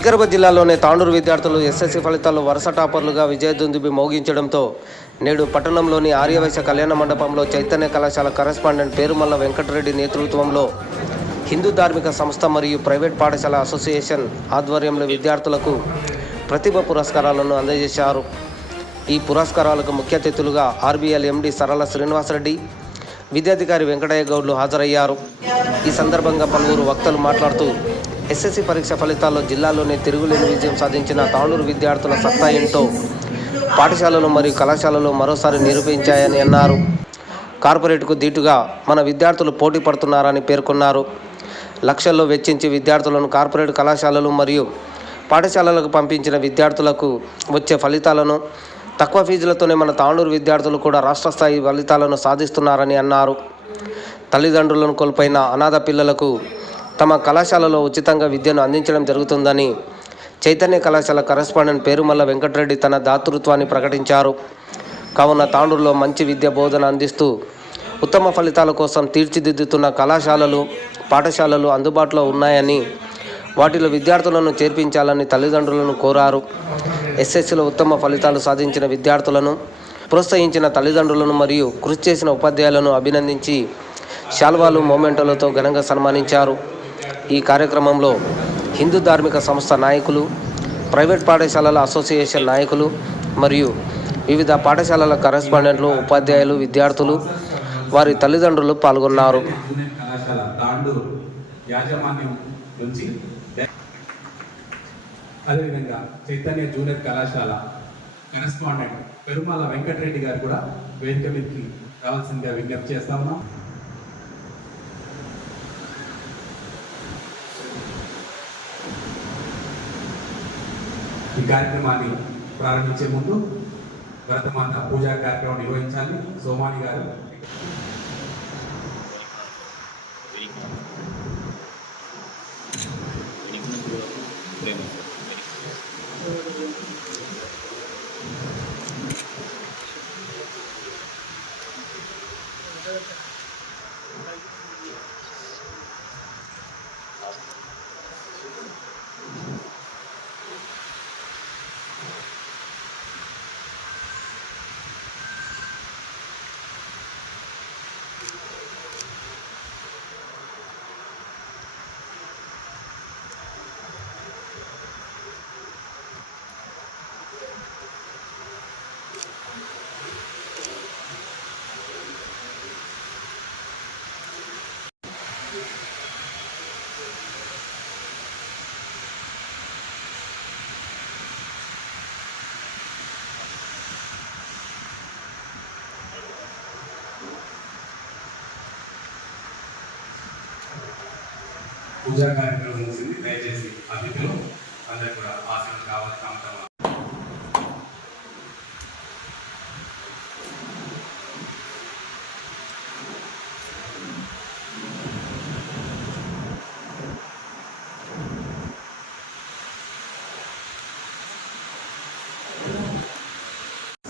వికారాబాద్ జిల్లాలోని తాండూరు విద్యార్థులు ఎస్ఎస్సీ ఫలితాల్లో వరుస టాపర్లుగా విజయదుందుబి మోగించడంతో నేడు పట్టణంలోని ఆర్యవైశ్య కళ్యాణ మండపంలో చైతన్య కళాశాల కరెస్పాండెంట్ పేరుమల్ల వెంకటరెడ్డి నేతృత్వంలో హిందూ ధార్మిక సంస్థ మరియు ప్రైవేట్ పాఠశాల అసోసియేషన్ ఆధ్వర్యంలో విద్యార్థులకు ప్రతిభ పురస్కారాలను అందజేశారు. ఈ పురస్కారాలకు ముఖ్య అతిథులుగా ఆర్బీఎల్ ఎండి సరళ శ్రీనివాసరెడ్డి, విద్యాధికారి వెంకటయ్య గౌడ్లు హాజరయ్యారు. ఈ సందర్భంగా పలువురు వక్తలు మాట్లాడుతూ ఎస్ఎస్సీ పరీక్ష ఫలితాల్లో జిల్లాలోనే తిరుగులేని విజయం సాధించిన తాండూరు విద్యార్థుల సత్తా ఏంటో పాఠశాలలు మరియు కళాశాలలు మరోసారి నిరూపించాయని అన్నారు. కార్పొరేట్కు దీటుగా మన విద్యార్థులు పోటీ పడుతున్నారని పేర్కొన్నారు. లక్షల్లో వెచ్చించి విద్యార్థులను కార్పొరేట్ కళాశాలలు మరియు పాఠశాలలకు పంపించిన విద్యార్థులకు వచ్చే ఫలితాలను తక్కువ ఫీజులతోనే మన తాండూరు విద్యార్థులు కూడా రాష్ట్ర స్థాయి ఫలితాలను సాధిస్తున్నారని అన్నారు. తల్లిదండ్రులను కోల్పోయిన అనాథ పిల్లలకు తమ కళాశాలలో ఉచితంగా విద్యను అందించడం జరుగుతుందని చైతన్య కళాశాల కరెస్పాండెంట్ పేరుమల్ల వెంకటరెడ్డి తన దాతృత్వాన్ని ప్రకటించారు. కావున తాండూరులో మంచి విద్య బోధన అందిస్తూ ఉత్తమ ఫలితాల కోసం తీర్చిదిద్దుతున్న కళాశాలలు, పాఠశాలలు అందుబాటులో ఉన్నాయని, వాటిలో విద్యార్థులను చేర్పించాలని తల్లిదండ్రులను కోరారు. ఎస్ఎస్సీలో ఉత్తమ ఫలితాలు సాధించిన విద్యార్థులను ప్రోత్సహించిన తల్లిదండ్రులను మరియు కృషి చేసిన ఉపాధ్యాయులను అభినందించి శాల్వాలు, మొమెంటోలతో ఘనంగా సన్మానించారు. ఈ కార్యక్రమంలో హిందూ ధార్మిక సంస్థ నాయకులు, ప్రైవేట్ పాఠశాలల అసోసియేషన్ నాయకులు మరియు వివిధ పాఠశాలల కరెస్పాండెంట్లు, ఉపాధ్యాయులు, విద్యార్థులు, వారి తల్లిదండ్రులు పాల్గొన్నారు. అదేవిధంగా చైతన్య జూనియర్ కళాశాల కరెస్పాండెంట్ పెరుమల వెంకటరెడ్డి గారు కూడా వేదిక మీదకి రావాల్సిందిగా విజ్ఞప్తి చేస్తా ఉన్నాం. ఈ కార్యక్రమాన్ని ప్రారంభించే ముందు భరతమాత పూజా కార్యక్రమం నిర్వహించాలి. సోమాని గారు పూజా కార్యక్రమం ముగిసింది. దయచేసి అతిథులు అందరూ కూడా ఆసనం కావాల్సిన అంశం.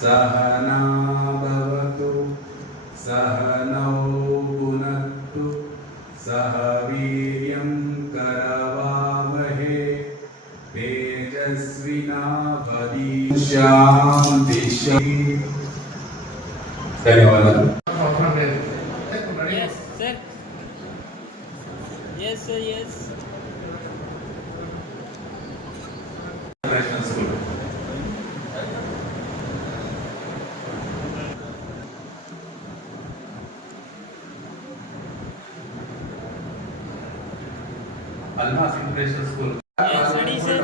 సహనా భవతు సహనౌ భునక్తు సహ వీర్యం కరవావహే తేజస్వినావధీశాంతి. ధన్యవాదాలు. Yes, sir. Yes, sir. Yes. International School. Almas International School. Yes, ready, sir.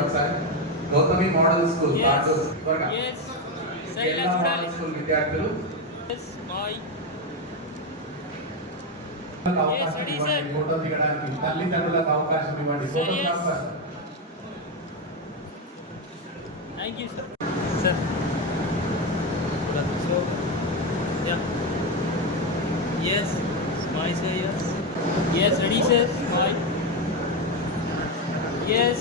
Gautami Model School. Yes. Yes. Saila Chudali. School విద్యార్థులు. Yes, bye. అవకాశం ఇవ్వండి. ఫోటో దిగడానికి తల్లిదండ్రులకు అవకాశం ఇవ్వండి. Sir, yes. Thank you, sir. Sir. So, yeah. Yes. Smile, sir. Yes. Yes, ready, sir. Smile. Yes.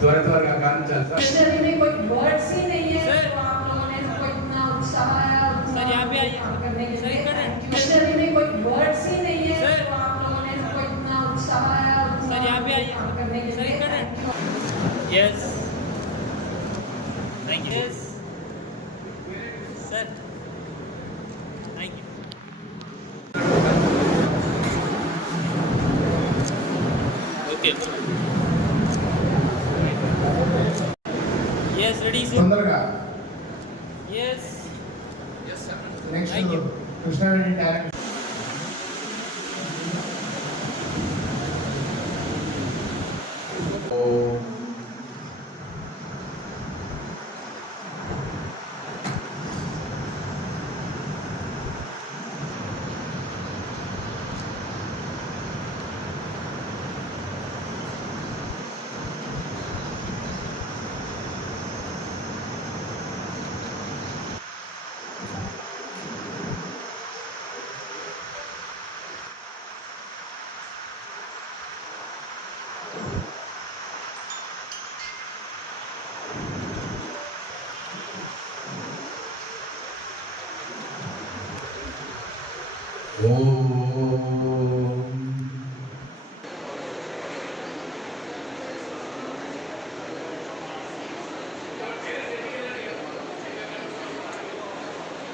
త్వరగా కానించాలి sir. Study में कोई वर्ड्स ही नहीं है सर। तो आप लोगों ने हमको इतना उत्साह आया सर, यहाँ पे आइए। करने के सर, लिए इधर है। स्टडी में कोई वर्ड्स ही नहीं है सर। तो आप लोगों ने हमको इतना उत्साह आया सर, यहाँ पे आइए। करने के Yes. Thank you. Yes. Set. Thank you. Okay. Yes, ready, sir. తొందరగా Yes. Next Thank you. Krishna Reddy talent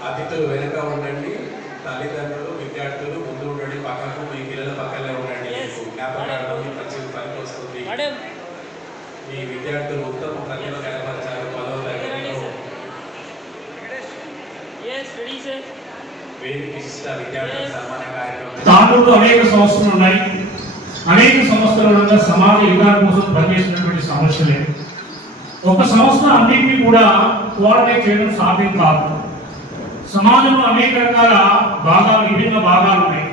అతిథులు వెనక ఉండండి, తల్లిదండ్రులు విద్యార్థులు ముందు ఉండండి, పక్కకు మీ పిల్లల పక్కనే ఉండండి. Yes. మీకు జ్ఞాపకాలు మీ మంచి పనికి వస్తుంది. Madam. మీ విద్యార్థులు ఉత్తమ ప్రతిభ కనబరిచారు. 10వ తరగతిలో Yes, ready, sir. వేదిక విశిష్ట విద్యార్థుల సన్మాన కార్యక్రమం. తాండూరులో అనేక సంస్థలు ఉన్నాయి. అనేక సంస్థల సమాజ యుగాల కోసం పనిచేసినటువంటి సమస్యలే. ఒక సంస్థ అన్నింటినీ కూడా కోఆర్డినేట్ చేయడం సాధ్యం కాదు. సమాజంలో అనేక రకాల భాగాలు, విభిన్న భాగాలు ఉన్నాయి.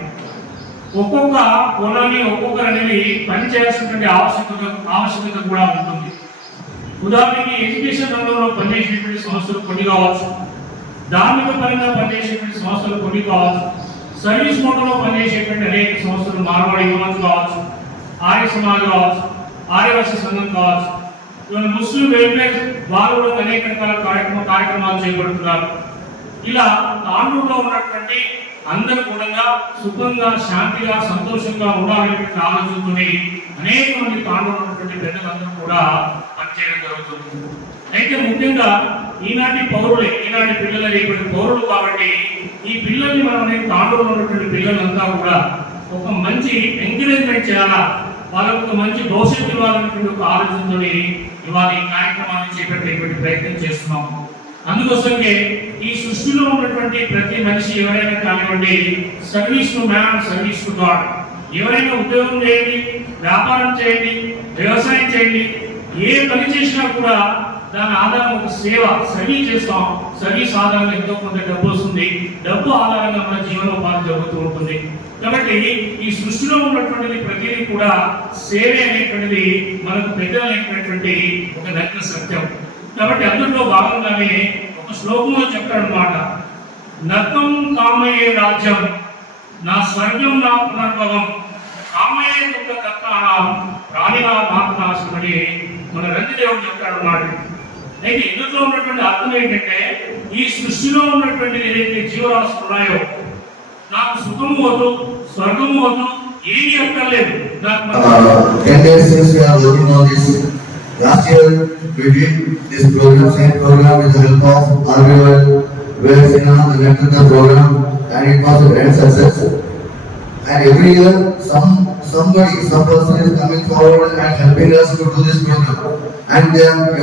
ఒక్కొక్క కులాన్ని ఒక్కొక్కరు అనేది పనిచేయాల్సినటువంటి ఆవశ్యకత కూడా ఉంటుంది. ఉదాహరణకి ఎడ్యుకేషన్ రంగంలో పనిచేసేటువంటి సంస్థలు కొన్ని కావచ్చు, ధార్మిక పరంగా పనిచేసేటువంటి సంస్థలు కొన్ని కావచ్చు, సర్వీస్ మోడల్లో పనిచేసేటువంటి అనేక సంస్థలు, మార్వాడి యువత కావచ్చు, ఆర్య సమాజ్ కావచ్చు, ఆర్యవైశ్య సంఘం కావచ్చు, ఇవాళ ముస్లిం వెల్ఫేర్ వారు కూడా అనేక రకాల కార్యక్రమాలు చేపడుతున్నారు. ఇలా తాండూరులో ఉన్నటువంటి అందరూ కూడా సుఖంగా, శాంతిగా, సంతోషంగా ఉండాలనేటువంటి ఆలోచనతోని అనేక మంది తాండూరులో ఉన్నటువంటి ప్రజలందరూ కూడా పనిచేయడం జరుగుతుంది. అయితే ముఖ్యంగా ఈనాటి పౌరులే, ఈనాటి పిల్లలు అనేటువంటి పౌరులు కాబట్టి ఈ పిల్లల్ని మనం తాండూరులో ఉన్నటువంటి పిల్లలంతా కూడా ఒక మంచి ఎంకరేజ్మెంట్ చేయాలా, వాళ్ళకు ఒక మంచి భవిష్యత్తు ఇవ్వాలనేటువంటి ఒక ఆలోచనతో ఇవాళ ఈ కార్యక్రమాన్ని చేపట్టేటువంటి ప్రయత్నం చేస్తున్నాము. అందుకోసమే ఈ సృష్టిలో ఉన్నటువంటి ప్రతి మనిషి ఎవరైనా కానివ్వండి, service to man, service to God. ఎవరైనా ఉద్యోగం చేయండి, వ్యాపారం చేయండి, వ్యవసాయం చేయండి, ఏ పని చేసినా కూడా దాని ఆధారం ఒక సేవ, సర్వీస్ చేస్తాం. సర్వీస్ ఆధారంగా ఎంతో కొంత డబ్బు వస్తుంది, డబ్బు ఆధారంగా మన జీవనోపాధి జరుగుతూ ఉంటుంది. కాబట్టి ఈ సృష్టిలో ఉన్నటువంటిది ప్రతిదీ కూడా సేవ అనేటువంటిది మనకు పెద్దలు అనేటువంటి ఒక నగ్న సత్యం. కాబట్టి అందులో భాగంగానే ఒక శ్లోకంలో చెప్తాడనమాట, నక్కం కామయే రాజ్యం నా స్వర్గం నా పునర్భవం కామయే దుఃఖ తత్వానం ప్రాణిగా నాశనం అని మన రంజిదేవుడు చెప్తాడన్నమాట. అయితే ఇందులో ఉన్నటువంటి అర్థం ఏంటంటే ఈ సృష్టిలో ఉన్నటువంటి ఏదైతే జీవరాశులు ఉన్నాయో నాకు సుఖము వద్దు, స్వర్గము వద్దు, ఏమీ అక్కర్లేదు. Last year we did this program, same program with the help of RBL, Vesina, the Network program, and it was a great success. And every year some person is coming forward and helping us to do this program. And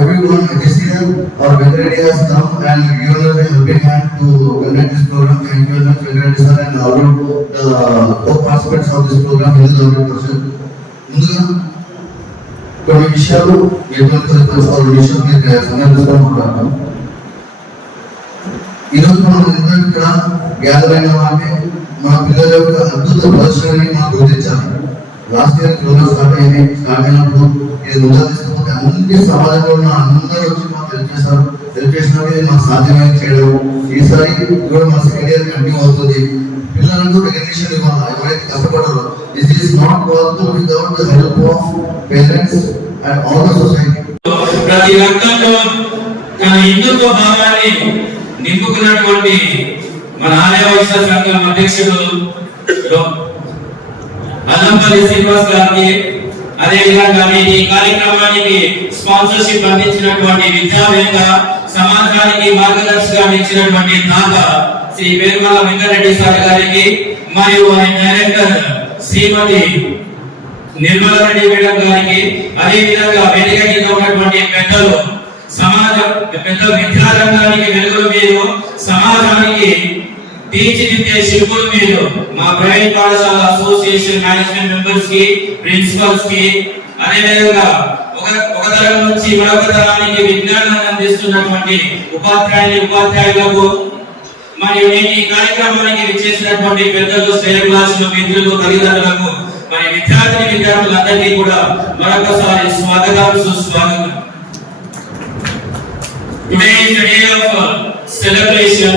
everyone this year our Venkareddy has come and given us a helping hand to conduct this program. Thank you very much, Venkareddy sir, and all the co-participants of this program. This is our person. కొన్ని విషయాలు సందర్భిస్తున్నాను. ఈరోజు మనం ఇక్కడ gather అయిన వాటిని మన పిల్లల యొక్క అద్భుత ప్రదర్శనని మనం గుర్తించాలి. లాస్ట్ ఇయర్ కరోనా స్టార్ట్ అయినప్పుడు ఇది ముందుగా తీసుకపోతే అన్ని సమాజంలో ఉన్న అందరూ వచ్చి మాకు హెల్ప్ చేశారు. హెల్ప్ చేసినప్పుడు మాకు సాధ్యమైన చేయడం. ఈసారి కూడా మన సెకండ్ ఇయర్ కంటిన్యూ అవుతుంది. పిల్లలకు రికగ్నిషన్ ఇవ్వాలి, ఎవరైతే కష్టపడారో. This is not possible without the help of parents and all the society. ప్రతి రంగంలో తన హిందుత్వ భావాన్ని నింపుకున్నటువంటి మన ఆర్యవైశ్య సంఘం అధ్యక్షుడు అల్లంపల్లి శ్రీనివాస్ గారికి, అదే విధంగా ఈ కార్యక్రమానికి స్పాన్సర్షిప్ అందించినటువంటి విద్యావేత్త, సమాజానికి మార్గదర్శకాన్ని ఇచ్చినటువంటి దాత శ్రీ పేరుమల్ల వెంకటరెడ్డి సార్ గారికి మరియు వారి డైరెక్టర్ శ్రీమతి నిర్మలారెడ్డి మేడం గారికి, అదే విధంగా వేదిక కింద ఉన్నటువంటి పెద్దలు, పెద్ద విద్యారంగానికి వెలుగులు మీరు, సమాజానికి తీర్చిదిద్దే శిల్పులు మీరు, మా ప్రైవేట్ పాఠశాల అసోసియేషన్ మేనేజ్మెంట్ మెంబర్స్ కి, ప్రిన్సిపల్స్ కి, అదే విధంగా ఒక తరం నుంచి మరొక తరానికి విజ్ఞానాన్ని అందిస్తున్నటువంటి ఉపాధ్యాయులకు మరియు ఈ కార్యక్రమానికి విచ్చేసినటువంటి పెద్దలు, శ్రేయోభిలాషులు, మిత్రులు, తల్లిదండ్రులకు, మరి విద్యార్థులందరికీ కూడా మరొకసారి స్వాగతం, సుస్వాగతం. Today is the day of celebration.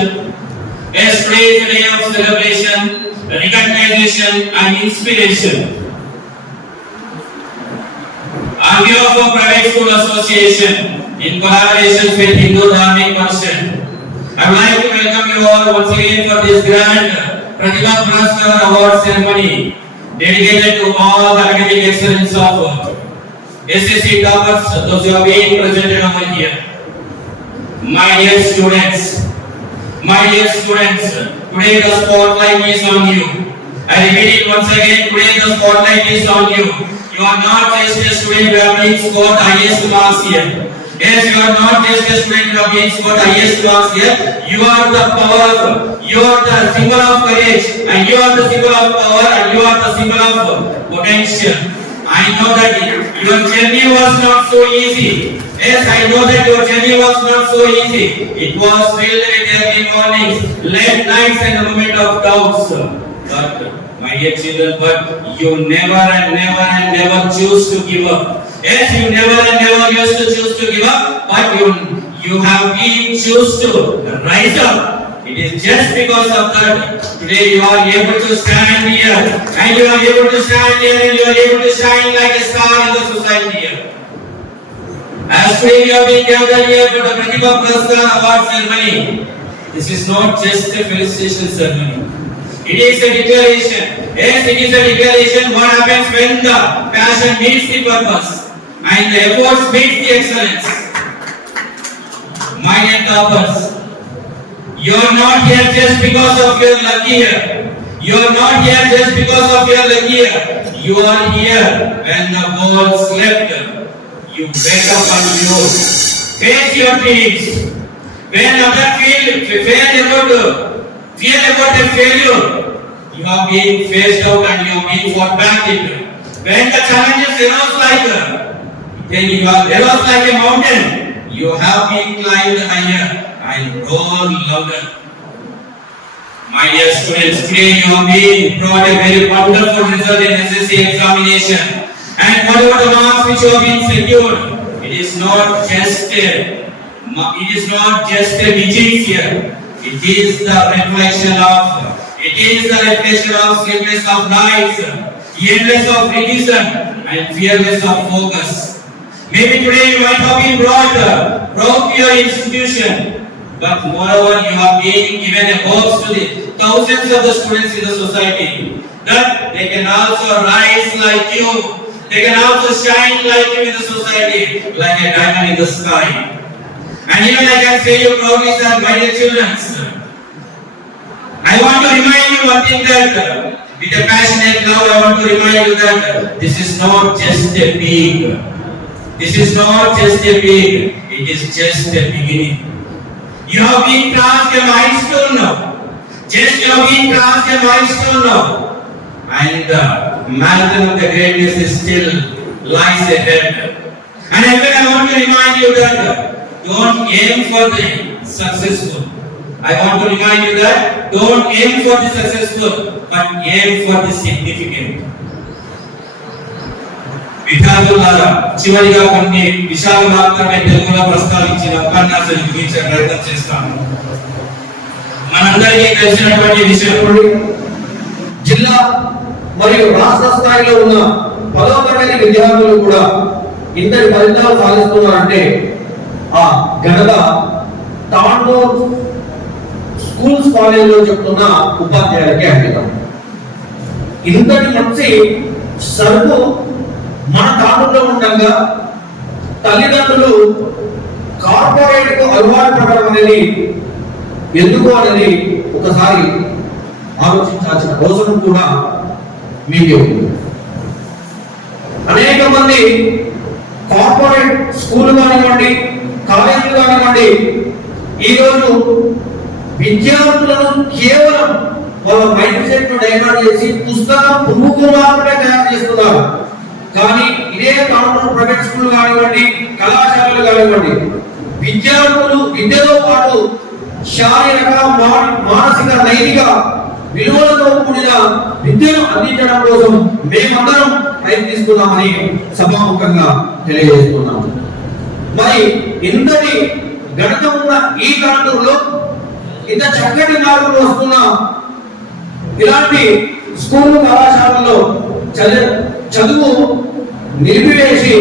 Yes, today is the day of celebration, recognition and inspiration. On behalf of Private School Association, in collaboration with Hindu Dharmic Person, I would like to welcome you all once again for this grand Pratibha Puraskar Award ceremony dedicated to all the academic excellence of SSC toppers, those who have been presented over here. My dear students, today the spotlight is on you. I repeat it once again, today the spotlight is on you. You are not just a student who have been scored highest marks here. Yes, you are not just a student who have been scored highest marks here. You are the powerful, you are the symbol of courage, and you are the symbol of power, and you are the symbol of potential. I know that your journey was not so easy. Yes, I know that your journey was not so easy. It was filled with early mornings, late nights, and a moment of doubts. But my dear children, but you never choose to give up. Yes, you never used to choose to give up, but you have been choose to rise up. It is just because of that today you are able to stand here, and you are able to stand here, and you are able to shine like a star in the society here. As today we have been gathered here for the Pratibha Puraskar Award ceremony, this is not just a felicitation ceremony. It is a declaration. Yes, it is a declaration what happens when the passion meets the purpose and the efforts meet the excellence. My dear toppers, you are not here just because of your luck here. You are not here just because of your luck here. You are here when the world slept. You wake up and you face your dreams. When others fear about a failure, you have been faced out and you have been fought back into. When the challenges arose like a mountain, you have been climbed higher and roar louder. My dear students, today you have been brought a very wonderful result in SSC examination. And whatever the marks which you have been secured, it is not just a digit here. It is the reflection of sleepless of nights, endless of revision, and fearless of focus. Maybe today you might have been brought to your institution, but moreover you have been given a hope to the thousands of the students in the society that they can also rise like you. They can also shine like you in the society, like a diamond in the sky. And even I can say you proudly, sir, my dear children, I want to remind you one thing that with a passionate love, I want to remind you that this is not just a peak. It is just a beginning. You have been crossed a milestone now. And the marathon of the greatness is still lies ahead. And again, I want to remind you that don't aim for the successful. I want to remind you that don't aim for the successful, but aim for the significant. విద్యార్థులారా, చివరిగా కొన్ని విషయాలు మాత్రమే తెలుగులో ప్రస్తావించిన ఉపన్యాసాన్ని ముగించే ప్రయత్నం చేస్తాను. మనందరికీ తెలిసినటువంటి విషయం, జిల్లా మరియు రాష్ట్ర స్థాయిలో ఉన్న 10వ తరగతి విద్యార్థులు కూడా ఇంతటి ఫలితాలు సాధిస్తున్నారంటే ఆ ఘనత తాండూర్ స్కూల్స్ కాలేజీలో చెప్తున్న ఉపాధ్యాయులకి అంకితం. ఇంతటి మంచి సరుకు మన తాలూలో ఉండగా తల్లిదండ్రులు కార్పొరేట్ కు అలవాటు పడడం అనేది ఎందుకు అనేది ఒకసారి ఆలోచించాల్సిన అవసరం కూడా మీకే ఉంది. అనేక మంది కార్పొరేట్ స్కూల్ కానివ్వండి, కాలేజీలు కానివ్వండి, ఈరోజు విద్యార్థులను కేవలం వాళ్ళ మైండ్ సెట్ ను డైవర్ట్ చేసి పుస్తకం పువ్వుకు మాత్రమే తయారు చేస్తున్నారు. కానీ ఇదే కాలంలో ప్రైవేట్ స్కూల్ కానివ్వండి, కళాశాలలు కానివ్వండి, విద్యార్థులు విద్యతో పాటు శారీరక, మానసిక, నైతిక విలువలతో కూడిన విద్యను అందించడం కోసం మేమందరం ప్రయత్నిస్తున్నామని సభాముఖంగా తెలియజేస్తున్నాము. మరి ఇంతటి గణితం ఉన్న ఈ కాలంలో ఇంత చక్కటి మార్పులు వస్తున్న ఇలాంటి స్కూల్ కళాశాలలో చదువు నిలిపివేసి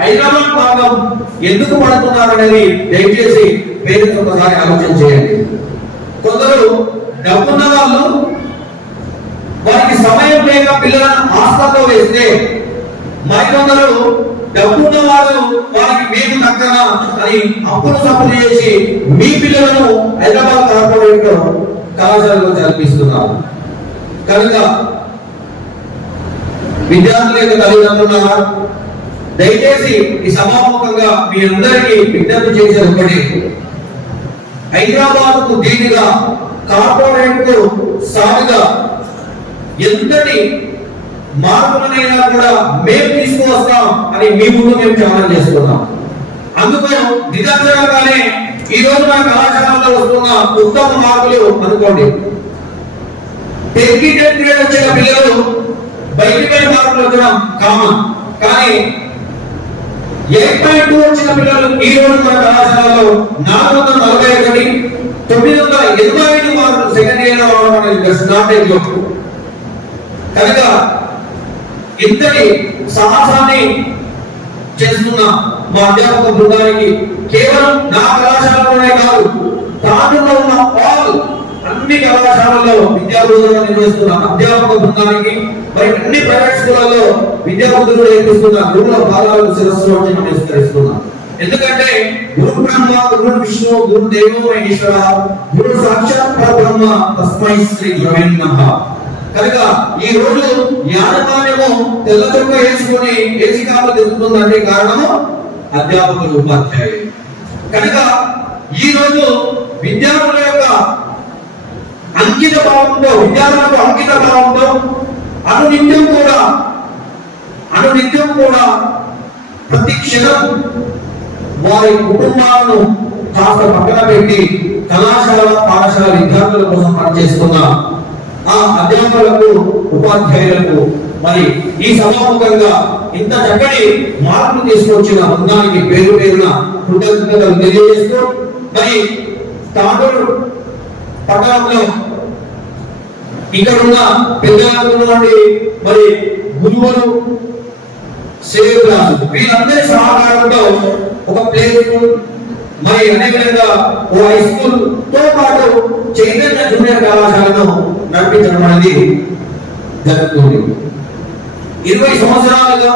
హైదరాబాద్ భాగం ఎందుకు పడుతున్నారనేది దయచేసి పేరెంట్స్ ఒకసారి ఆలోచన చేయండి. కొందరు డబ్బున్న వాళ్ళు వారికి సమయం లేక పిల్లలను హాస్టల్లో వేస్తే, మరికొందరు డబ్బున్న వాళ్ళు వారికి మేము దక్కన అని అప్పులు సప్పులు చేసి మీ పిల్లలను హైదరాబాద్ కార్పొరేట్ కళాశాలలో చదివిస్తున్నారు. కనుక విద్యార్థుల యొక్క తల్లిదండ్రుల దయచేసి ఈ సభాముఖంగా మీ అందరికీ విజ్ఞప్తి చేసేది ఒకటి, హైదరాబాద్ కు దీనిగా కార్పొరేట్ కు సాగుగా ఎంతటి మార్పులనైనా కూడా మేము తీసుకువస్తాం అని మీ ముందు మేము ఛాలెంజ్ చేస్తున్నాం. అందుకు నిదర్శనంగానే ఈ రోజు మన కళాశాలలో వస్తున్న ఉత్తమ మార్పులు అనుకోండి. టెక్నికల్ గ్రేడ్ వచ్చిన పిల్లలు బయటిపై మార్కులు వచ్చడం కామన్, కానీ 8.2 వచ్చిన పిల్లలు ఈ రోజు మన కళాశాలలో 441, 985 మార్కులు సెకండ్ ఇయర్ రావడం అనేది నాట్ ఏ జోక్. కనుక ఇంతటి సాహసాన్ని చేస్తున్న మా అధ్యాపక బృందానికి కేవలం నా కళాశాలలోనే కాదు, తాండూరులో ఉన్న అన్ని కళాశాలల్లో విద్యా బోధన నిర్వహిస్తున్న అధ్యాపక బృందానికి, మరి అన్ని ప్రైవేట్ స్కూళ్ళలో విద్యా బోధన నేర్పిస్తున్న గురువుల పాదాలకు శిరస్సు వచ్చి నమస్కరిస్తున్నాం. ఎందుకంటే గురు బ్రహ్మ, గురు విష్ణు, గురు దేవో మహేశ్వర, గురు సాక్షాత్ పరబ్రహ్మ, తస్మై శ్రీ గురవే నమః. కనుక ఈ రోజు యాజమాన్యము తెల్ల చొక్క వేసుకుని ఏసీ కాలు తిరుగుతుందంటే కారణము అధ్యాపకులు, ఉపాధ్యాయులు. కనుక ఈ రోజు విద్యార్థుల యొక్క అంకిత భావంతో, విద్యార్థులకు అంకిత భావంతో అనునిత్యం కూడా ప్రతి క్షణం వారి కుటుంబాలను కాస్త పక్కన పెట్టి కళాశాల, పాఠశాల విద్యార్థుల కోసం పనిచేస్తున్న ఆ అధ్యాపకులకు, ఉపాధ్యాయులకు మరి ఈ సభాముఖంగా ఇంత చక్కటి మార్పులు తీసుకొచ్చిన బృందానికి పేరు పేరున కృతజ్ఞతలు తెలియజేస్తూ, మరి తాండూరు పట్టణంలో ఇక్కడ ఉన్న పెద్దలందరూ మరి గురువులు, సేవకులు, వీళ్ళందరి సహకారంతో ఒక ప్లే స్కూల్, మరి అదేవిధంగా ఓ హై స్కూల్ తో పాటు చైతన్య జూనియర్ కళాశాలను నడిపించడం అనేది జరుగుతుంది. 20 సంవత్సరాలుగా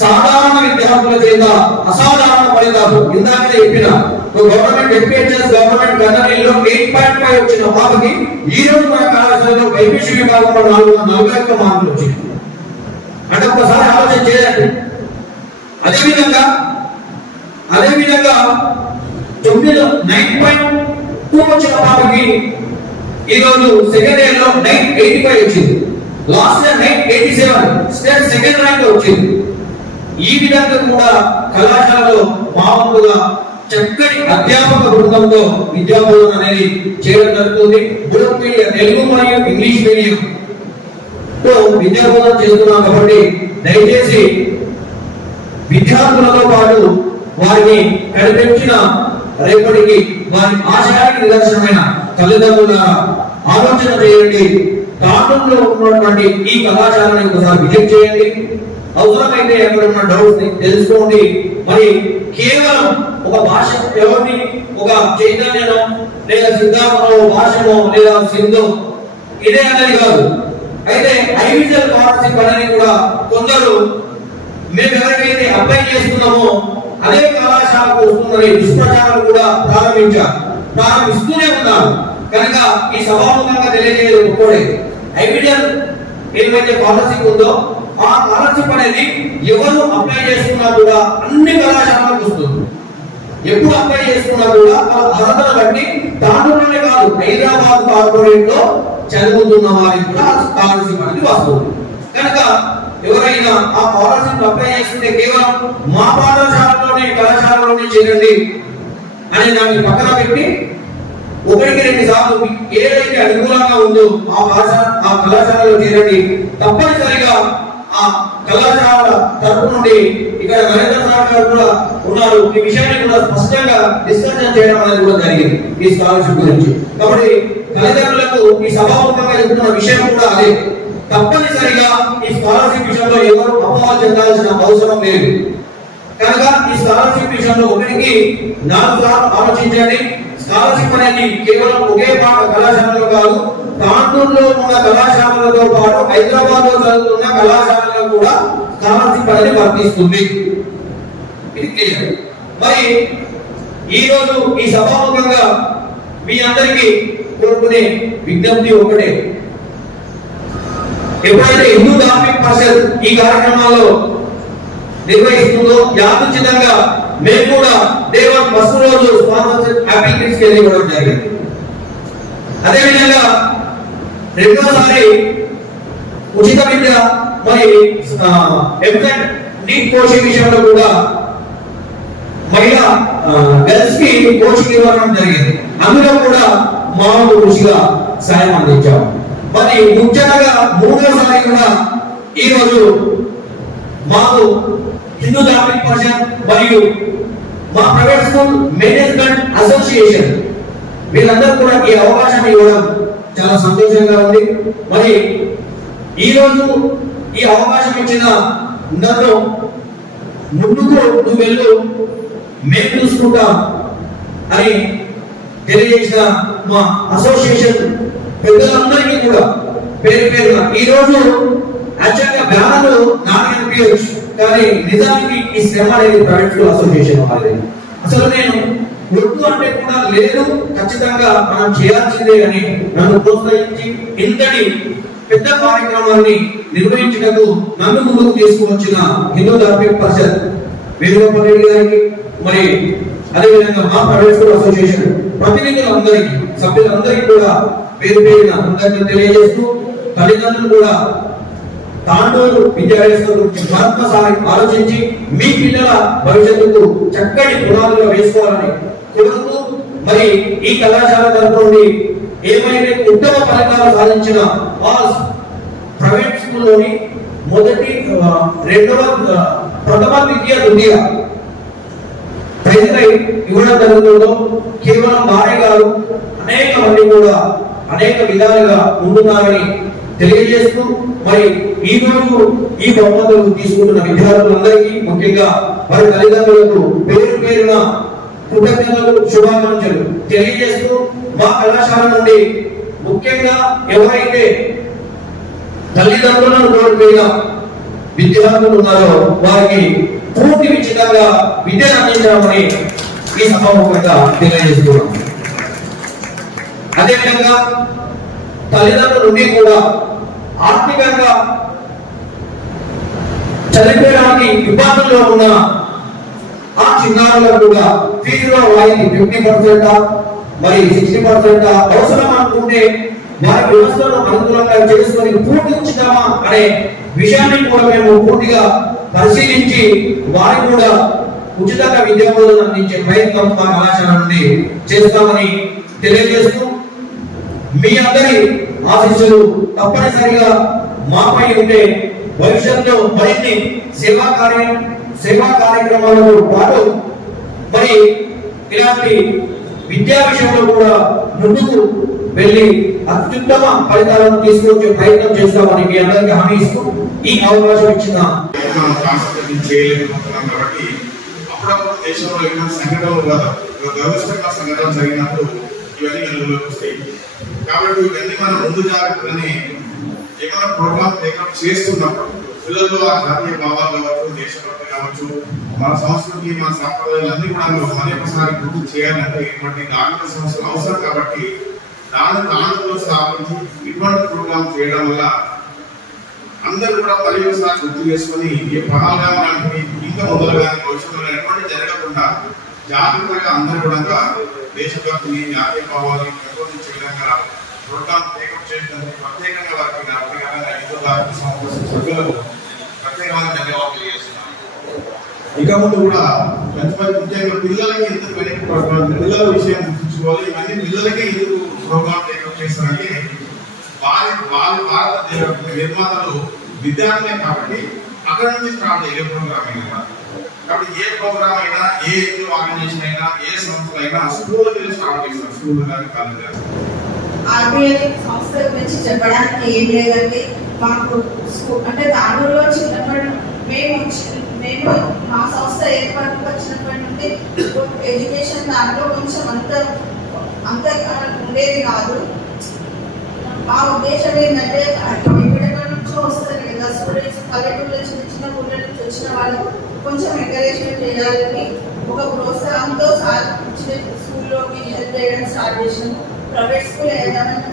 సాధారణ విద్యార్థుల చేత అసాధారణ ఫలితాలు, ఇందాకనే చెప్పిన గవర్నమెంట్ ఎడ్యుకేషన్, గవర్నమెంట్ కన్నడలో 8.5 వచ్చిన పాపకి ఈ రోజు మన కళాశాలలో బైపీసీ విభాగంలో 441 మార్కులు వచ్చింది. అంటే ఒకసారి ఆలోచన చేయండి. అదేవిధంగా 9.2 వచ్చిన పాపకి ఈ రోజు సెకండ్ ఇయర్ లో 985 వచ్చింది. Last year 987 state second rank వచ్చింది. ఈ విధంగా కూడా కళాశాలలో మామూలుగా చక్కటి అధ్యాపక బృందంతో విద్యా బోధన అనేది చేయడం జరుగుతుంది. బోధన మీడియం, తెలుగు మరియు ఇంగ్లీష్ మీడియం తో విద్యా బోధన చేస్తున్నాం కాబట్టి దయచేసి విద్యార్థులతో పాటు వారిని కనిపించిన రేపటికి వారి ఆశయానికి నిదర్శనమైన తల్లిదండ్రుల ఆలోచన చేయండి. తాండూరులో ఉన్నటువంటి ఈ కళాశాలని ఒకసారి విజిట్ చేయండి. అవసరమైతే అక్కడ ఉన్న డౌట్స్ తెలుసుకోండి. మరి కేవలం ఒక భాష ఎవరిని, ఒక చైతన్యను లేదా సిద్ధాంతమో, భాషమో లేదా సింధు ఇదే అనేది కాదు. అయితే ఐవిజువల్ ఫారెన్సిక్ అనేది కూడా కొందరు మేము ఎవరికైతే అప్లై చేస్తున్నామో అదే కళాశాలకు వస్తుందని దుష్ప్రచారం కూడా ప్రారంభిస్తూనే ఉన్నారు. కనుక ఈ సభాముఖంగా తెలియజేయడం ఒక్కడే ఐడియల్ ఏమైతే స్కాలర్షిప్ ఉందో ఆ స్కాలర్షిప్ అనేది ఎవరు అప్లై చేసుకున్నా కూడా అన్ని కళాశాలకు వస్తుంది. ఎప్పుడు అప్లై చేసుకున్నా కూడా అర్హతను బట్టి దాంట్లోనే కాదు హైదరాబాద్ కార్పొరేట్ లో చదువుతున్న వారికి కూడా స్కాలర్షిప్ అనేది వస్తుంది. కనుక ఎవరైనా ఆ స్కాలర్షిప్ అప్లై చేసుకుంటే కేవలం మా పాఠశాలలోనే కళాశాలలోనే చేరండి అనే దాన్ని పక్కన పెట్టి 1-2 సార్లు ఏదైతే అనుకూలంగా ఉందో ఆ కళాశాలలో చేరండి. తప్పనిసరిగా ఆ కళాశాల తరపు నుండి ఇక్కడ నరేంద్ర సార్ గారు కూడా ఉన్నారు. ఈ విషయాన్ని కూడా స్పష్టంగా డిస్కషన్ చేయడం అనేది కూడా జరిగింది ఈ స్కాలర్షిప్ గురించి. కాబట్టి తల్లిదండ్రులకు ఈ సభాముఖంగా చెబుతున్న విషయం కూడా అదే. తప్పనిసరిగా ఈ స్కాలర్షిప్ విషయంలో ఎవరు అపోహ చెందాల్సిన అవసరం లేదు. కనుక ఈ స్కాలర్షిప్ విషయంలో 1-4 సార్లు ఆలోచించండి. స్కాలర్షిప్ అనేది కేవలం ఒకే కళాశాలలో కాదు, కాంటూరులో ఉన్న కళాశాలలతో పాటు హైదరాబాద్ లో చదువుతున్న కళాశాలలో కూడా స్కాలర్షిప్ అనేది వర్తిస్తుంది. ఇది క్లియర్. మరి ఈ రోజు ఈ సభాముఖంగా మీ అందరికీ కోరుకునే విజ్ఞప్తి ఒకటే. ఎప్పుడైతే హిందూ ధార్మిక పరిషత్ ఈ కార్యక్రమాల్లో నిర్వహిస్తుందో యాదృచ్ఛికంగా మేము కూడా దేవన్ ఫస్ట్ రోజు స్పాన్సర్షిప్ హ్యాపీ కిడ్స్ కి ఇవ్వడం జరిగింది. అదేవిధంగా రెండోసారి ఉచిత విద్య మరి ఎంసెట్ నీట్ కోచింగ్ విషయంలో కూడా మహిళా గర్ల్స్ కి కోచింగ్ ఇవ్వడం జరిగింది. అందులో కూడా మా కృషిగా సాయం అందించాము. మరి ముఖ్యంగా మూడోసారి కూడా ఈ రోజు మాకు హిందూ ధార్మిక పరిషత్ మరియు మా ప్రైవేట్ స్కూల్ మేనేజ్మెంట్ అసోసియేషన్ వీళ్ళందరూ కూడా ఈ అవకాశాన్ని ఇవ్వడం చాలా సంతోషంగా ఉంది. మరి ఈ రోజు ఈ అవకాశం ఇచ్చిన నన్ను ముందుకు నువ్వు వెళ్ళు మేము చూసుకుంటాం అని తెలియజేసిన మా అసోసియేషన్ పెద్దలందరికీ కూడా పేరు పేరున ఈ రోజు యాక్చువల్గా బ్యానర్లు నాకు అనిపించవచ్చు, కానీ నిజానికి ఈ శ్రమ అనేది ప్రైవేట్ స్కూల్ అసోసియేషన్ వాళ్ళది. అసలు నేను వద్దు అంటే కూడా లేదు, ఖచ్చితంగా మనం చేయాల్సిందే అని నన్ను ప్రోత్సహించి ఇంతటి పెద్ద కార్యక్రమాన్ని నిర్వహించడానికి నన్ను ముందుకు తీసుకువచ్చిన హిందూ ధార్మిక పరిషత్ వేణుగోపాల్ రెడ్డి గారికి, మరి అదేవిధంగా మా ప్రైవేట్ స్కూల్ అసోసియేషన్ ప్రతినిధులందరికీ సభ్యులందరికీ కూడా పేరు పేరున కృతజ్ఞతలు తెలియజేస్తూ తల్లిదండ్రులు కూడా తాండూరు విద్యావ్యవస్థ గురించి మరొకసారి ఆలోచించి మీ పిల్లల భవిష్యత్తుకు చక్కటి పునాదులు వేసుకోవాలని కోరుతూ, మరి ఈ కళాశాల తరఫు నుండి ఏమైతే ఉత్తమ ఫలితాలు సాధించిన ఆ ప్రైవేట్ స్కూల్లోని ప్రథమ ద్వితీయ తృతీయ ప్రైజ్పై ఇవ్వడం జరుగుతుందో కేవలం వారే కాదు అనేక మంది కూడా అనేక విధాలుగా ఉంటున్నారని తెలియజేస్తూ, మరి ఈ రోజు ఈ బహుమతులు తీసుకుంటున్న విద్యార్థులందరికీ ముఖ్యంగా వారి తల్లిదండ్రులకు పేరు పేరున కృతజ్ఞతలు శుభాకాంక్షలు తెలియజేస్తూ, మా కళాశాల నుండి ముఖ్యంగా ఎవరైతే తల్లిదండ్రులను కోల్పోయిన విద్యార్థులు ఉన్నారో వారికి పూర్తి ఉచితంగా విద్యను అందించామని ఈ సభాముఖంగా తెలియజేస్తున్నాం. అదేవిధంగా తల్లిదండ్రుల నుండి కూడా ఆర్థికంగా చదివేయడానికి ఇబ్బందుల్లో ఉన్న ఆ చిన్నారులకు కూడా ఫీజులో వారికి 50% మరి 60% అవసరం అనుకుంటే వారి వ్యవస్థను అనుకూలంగా చేసుకొని పూర్తి ఉచితమా అనే విషయాన్ని కూడా మేము పూర్తిగా పరిశీలించి వారికి కూడా ఉచితంగా విద్యా బోధన అందించే ప్రయత్నం మా కళాశాల నుండి చేస్తామని తెలియజేస్తూ, మీ అందరి ఆశీస్సులు తప్పనిసరిగా మాపై ఉంటే భవిష్యత్తులో మరిన్ని సేవా కార్యక్రమాలతో పాటు మరి ఇలాంటి విద్యా విషయంలో కూడా ముందుకు వెళ్ళి అత్యుత్తమ ఫలితాలను తీసుకొచ్చే ప్రయత్నం చేస్తామని మీ అందరికీ హామీ ఇస్తూ ఈ అవకాశం ఇచ్చిన చేయలేకపోతున్నాం. కాబట్టి అప్పుడప్పుడు దేశంలో ఏమైనా సంఘటనలు దురదృష్టకర సంఘటనలు జరిగినప్పుడు ఇవన్నీ వెలుగులోకి వస్తాయి. కాబట్టి ఇవన్నీ మనం ముందు జాగ్రత్తలని ఏమైనా ప్రోగ్రామ్ చేస్తున్నప్పుడు పిల్లలు ఆ జాతీయ భావాలు కావచ్చు, దేశభక్తి కావచ్చు, మన సంస్కృతి, మన సాంప్రదాయాలన్నీ కూడా మరి ఒకసారి గుర్తు చేయాలంటే ఇటువంటి ధార్మిక సంస్థలు అవసరం. కాబట్టి దానిలో స్థాపించి ఇటువంటి ప్రోగ్రామ్ చేయడం వల్ల అందరూ కూడా మరి ఒకసారి గుర్తు చేసుకొని ఏ పదాలు లాంటివి ఇంకా మొదలు కానీ భవిష్యత్తులో ఎటువంటి జరగకుండా జాగ్రత్తగా అందరూ కూడా దేశభక్తిని, జాతీయ భావాన్ని పెంపొందించే విధంగా ప్రోగ్రామ్ టేకప్ చేసినందుకు ప్రత్యేకంగా వారికి హిందూ ధార్మిక సంస్థ సభ్యులకు ప్రత్యేకమైన ధన్యవాదాలు తెలియజేస్తున్నాను. ఇక ముందు కూడా మంచి ముఖ్యంగా పిల్లలకి ఎందుకు బెనిఫిట్ పడుతుంది, పిల్లల విషయం గుర్తుంచుకోవాలి. ఇవన్నీ పిల్లలకే ఎందుకు ప్రోగ్రామ్ టేకప్ చేస్తారంటే వాళ్ళ భారత నిర్మాతలు విద్యార్థులే కాబట్టి అక్కడ నుంచి స్టార్ట్ అయ్యే ప్రోగ్రామ్ అయినా. కాబట్టి ఏ ప్రోగ్రామ్ అయినా, ఏ ఆర్గనైజేషన్ అయినా, ఏ సంస్థ అయినా స్కూల్ నుంచి స్టార్ట్ చేస్తారు. స్కూల్ కానీ కాలేజ్ కానీ. ఆర్బీఐ సంస్థ గురించి చెప్పడానికి ఏం లేదండి. మాకు అంటే దానిలో చిన్నప్పటి మేము మా సంస్థ ఏర్పాటుకు వచ్చినప్పటి నుండి ఎడ్యుకేషన్ దాంట్లో కొంచెం అంత ఉండేది కాదు. మా ఉద్దేశం ఏంటంటే ఎక్కడెక్కడ నుంచో వస్తారు కదా స్టూడెంట్స్, పల్లెటూళ్ళ చిన్న ఊళ్ళ నుంచి వచ్చిన వాళ్ళకు కొంచెం ఎంకరేజ్మెంట్ చేయాలని ఒక ప్రోత్సాహంతో స్కూల్లోకి హెల్ప్ చేయడం స్టార్ట్ చేసినాము. ప్రైవేట్ స్కూల్ వేద్దామని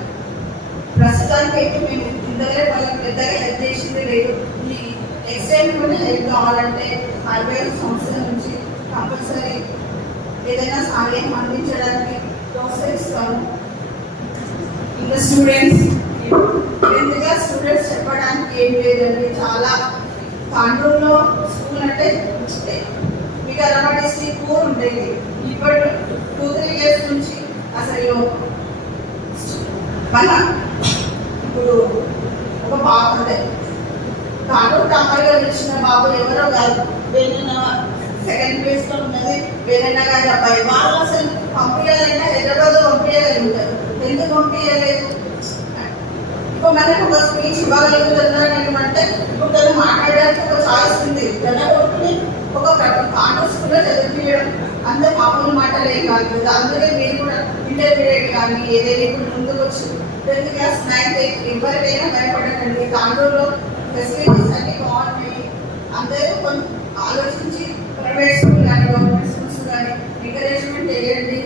ప్రస్తుతానికి అయితే మేము ఇంతగా వాళ్ళకి పెద్దగా హెల్ప్ చేసింది లేదు. ఈ నెక్స్ట్ టైం కూడా హెల్ప్ కావాలంటే ఆర్బీఐ సంస్థ నుంచి కంపల్సరీ ఏదైనా సహాయం అందించడానికి ప్రోత్సహిస్తాము. ఇంకా స్టూడెంట్స్ చెప్పడానికి ఏం లేదండి. చాలా తాండూరులో స్కూల్ అంటే మీకు అలవాటు పూర్ ఉండేది. ఇప్పుడు 2-3 years నుంచి అసలు మన ఇప్పుడు ఒక బాబు ఉంది, తాండూరు తమ్మగా వచ్చిన బాబు ఎవరో కాదు, వేరేనా సెకండ్ ప్లేస్ లో ఉన్నది వేరేనా కాదు అబ్బాయి. వాళ్ళు అసలు పంపించాలంటే హైదరాబాద్ పంపించగలుగుతారు, ఎందుకు పంపించలేదు? ఇప్పుడు మనకు ఒక స్పీచ్ ఇవ్వగలుగుతున్నాను అంటే ఇప్పుడు తను మాట్లాడడానికి ఒక చాయిస్ ఉంది కదా. ఒక తాండూరు స్కూల్లో చదివించడం అంత మామూలు మాటలే కాదు కదా. అందుకే మీరు కూడా ఇంటర్మీడియట్ కానీ ఏదైనా ఇప్పుడు ముందుకు వచ్చి 10th class 9th 8th ఎవరికైనా భయపడకండి. తాండూరులో ఫెసిలిటీస్ అన్ని బాగున్నాయి. అందరూ కొంచెం ఆలోచించి ప్రైవేట్ స్కూల్ కానీ గవర్నమెంట్ స్కూల్స్ కానీ ఎంకరేజ్మెంట్ చేయండి.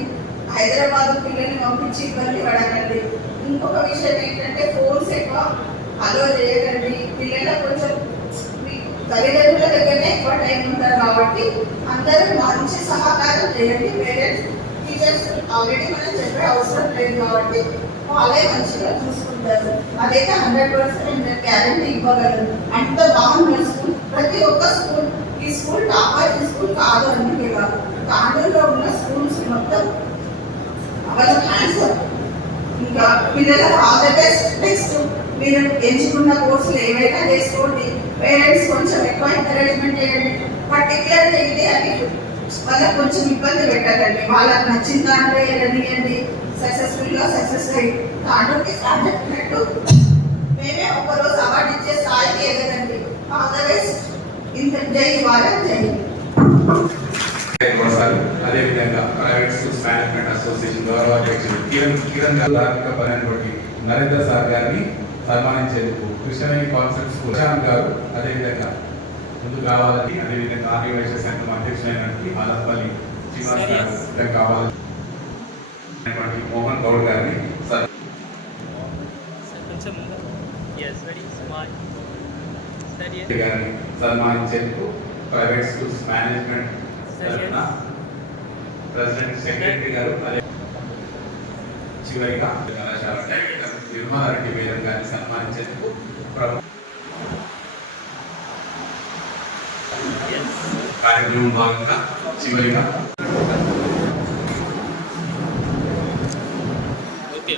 హైదరాబాద్ పిల్లల్ని పంపించి ఇబ్బంది పడకండి. ఇంకొక విషయం ఏంటంటే ఫోన్స్ ఎక్కువ అలో చేయకండి. పిల్లలకు కొంచెం తల్లిదండ్రుల దగ్గరనే ఎక్కువ టైం ఉంటారు కాబట్టి అందరూ మంచి సహకారం చేయండి. పేరెంట్స్, టీచర్స్ ఆల్రెడీ మనం చెప్పే అవసరం లేదు కాబట్టి వాళ్ళే మంచిగా చూసుకుంటారు. అదైతే 100% గ్యారెంటీ ఇవ్వగలరు. అంత బాగుంది స్కూల్. ప్రతి ఒక్క స్కూల్ ఈ స్కూల్ టాపర్, ఈ స్కూల్ కాదు అందుకే కాదు, తాండూరులో ఉన్న స్కూల్స్ మొత్తం వాళ్ళకి ఆన్సర్. ఇంకా పిల్లలకు ఆల్ ద బెస్ట్. నెక్స్ట్ మీరు ఎంచుకున్న కోర్సులు ఏవైనా చేసుకోండి. పేరెంట్స్ కొంచెం ఎక్కువ ఎంకరేజ్మెంట్ చేయండి. పర్టికులర్గా ఇది అని వాళ్ళకి కొంచెం ఇబ్బంది పెట్టకండి. వాళ్ళకి నచ్చిన దాంట్లో వెళ్ళనియండి. సక్సెస్ఫుల్గా సక్సెస్ అయ్యి తాండూరుకి స్టార్ట్ చెప్పినట్టు మేమే ఒకరోజు అవార్డు ఇచ్చే స్థాయికి ఎదగండి. All the best. ఇంత జై వాళ్ళని జై. అదేవిధంగా ప్రైవేట్ స్కూల్స్ మేనేజ్మెంట్ అసోసియేషన్ గౌరవ అధ్యక్షుడు కిరణ్ ధార్మిక పని నరేంద్ర సార్ గారిని సన్మానించేందుకు కృష్ణవేణి కాన్సెప్ట్ స్కూల్ గారు అదేవిధంగా ముందుకు రావాలని, అదేవిధంగా ఆర్యవైశ్య సంఘం అధ్యక్షులైనటువంటి ఆలపల్లి శ్రీనివాస్ గారు కావాలని మోహన్ గౌడ్ గారిని గారిని సన్మానించేందుకు private schools management president secretary గారు, అదే చివరిగా కళాశాల డైరెక్టర్ నిర్మలారెడ్డి వేదం గారిని సన్మానించేందుకు కార్యక్రమం భాగంగా చివరిగా ఓకే